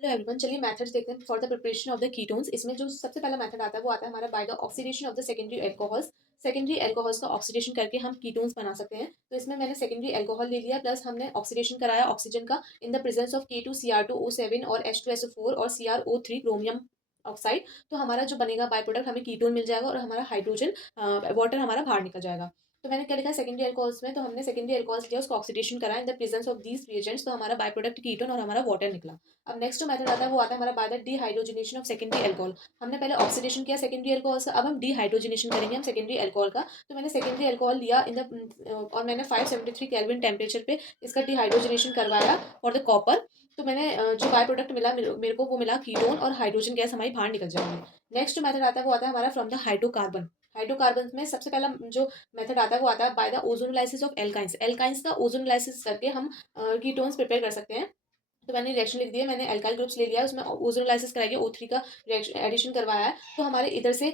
Hello everyone, चलिए methods देखते हैं for the preparation of the ketones. इसमें जो सबसे पहला मेथड आता है वो आता है हमारा by the oxidation of the secondary alcohols. Secondary alcohols का ऑक्सीडेशन करके हम कीटोन्स बना सकते हैं। तो इसमें मैंने सेकेंडरी एल्कोहल ले लिया प्लस हमने ऑक्सीडेशन कराया ऑक्सीजन का in the presence of K2Cr2O7 और H2SO4 और CrO3 क्रोमियम ऑक्साइड। तो हमारा जो बनेगा बाय प्रोडक्ट हमें कीटोन मिल जाएगा और हमारा हाइड्रोजन वाटर हमारा बाहर निकल जाएगा। तो मैंने क्या लिखा है सेकेंडरी अल्कोहल्स में, तो हमने सेकेंडरी अल्कोहल्स लिया उसको ऑक्सीडेशन करा in the presence of these reagents, तो हमारा बाय प्रोडक्ट कीटोन और हमारा वाटर निकला। अब नेक्स्ट जो मेथड आता है वो आता है हमारा by the dehydrogenation of secondary alcohol. हमने पहले ऑक्सीडेशन किया सेकेंडरी अल्कोहल से, अब हम डीहाइड्रोजनेशन करेंगे हम सेकेंडरी अल्कोहल का। तो मैंने सेकेंडरी अल्कोहल लिया इन द और मैंने 573 केल्विन टेम्परेचर पे इसका डीहाइड्रोजनेशन करवाया फॉर द कॉपर। तो मैंने जो बाय प्रोडक्ट मिला मेरे को वो मिला कीटोन और हाइड्रोजन गैस हमारी बाहर निकल जाएगी। नेक्स्ट जो मेथड आता है वो आता है हमारा फ्रॉम द हाइड्रोकार्बन। हाइड्रोकार्बन में सबसे पहला जो मेथड आता है वो आता है by the ozonolysis of alkynes. Alkynes का ओजोनोलाइसिस करके हम कीटोन्स प्रिपेयर कर सकते हैं। तो मैंने रिएक्शन लिख दिया, मैंने अल्काइल ग्रुप्स ले लिया, उसमें ओजोनोलाइसिस कराइए O3 का रिएक्शन एडिशन करवाया है। तो हमारे इधर से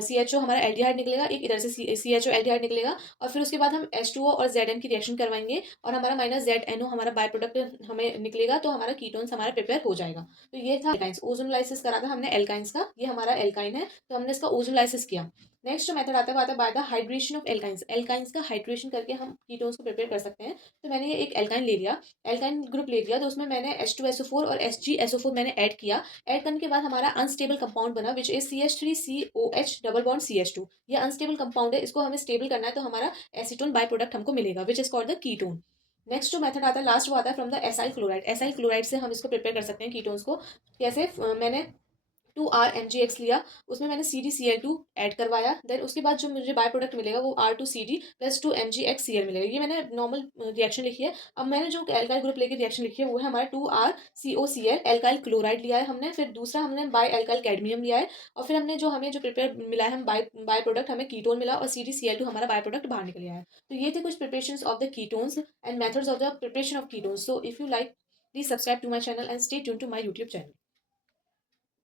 CHO हमारा एल्डिहाइड निकलेगा, एक इधर से CHO एल्डिहाइड निकलेगा और फिर उसके बाद हम H2O और ZN की रिएक्शन करवाएंगे और हमारा माइनस ZNO हमारा बाय प्रोडक्ट हमें निकलेगा। तो हमारा कीटोन्स हमारा प्रिपेयर हो जाएगा। तो ये था एल्काइंस, ओजोनोलाइसिस करा था हमने एल्काइंस का, ये हमारा एल्काइन है तो हमने इसका ओजोनोलाइसिस किया। नेक्स्ट जो मेथड आता है वो आता है by the hydration of alkynes. Alkynes का हाइड्रेशन करके हम कीटोन्स को प्रिपेयर कर सकते हैं। तो मैंने ये एक एल्काइन ले लिया, एल्काइन ग्रुप ले लिया, तो उसमें मैंने H2SO4 और HgSO4 मैंने ऐड किया। ऐड करने के बाद हमारा अनस्टेबल कंपाउंड बना which is CH3COH double bond CH2। ये अनस्टेबल कंपाउंड है, इसको हमें स्टेबल करना है तो हमारा एसीटोन बाय प्रोडक्ट हमको मिलेगा which is called the ketone. Next जो मेथड आता है लास्ट वो आता है from the acyl chloride. Acyl chloride से हम इसको प्रिपेयर कर सकते हैं कीटोन्स को। कैसे मैंने 2RMgX लिया, उसमें मैंने CdCl2 ऐड करवाया, देन उसके बाद जो मुझे बाय प्रोडक्ट मिलेगा वो R2CD प्लस 2MgXCl मिलेगा। ये मैंने नॉर्मल रिएक्शन लिखी है। अब मैंने जो एल्काइल ग्रुप लेके रिएक्शन लिखी है वो है हमारा 2RCOCl एल्काइल क्लोराइड लिया है हमने, फिर दूसरा हमने बाय एल्काइल कैडमियम लिया है और फिर हमने जो हमें जो प्रिपेयर मिला है हम बाय प्रोडक्ट हमें कीटोन मिला और CdCl2 हमारा बाय प्रोडक्ट बाहर निकल आया है। तो ये थे कुछ preparation of the ketones and methods of the preparation of ketones. So if you like please subscribe to my channel and stay tune to my YouTube channel.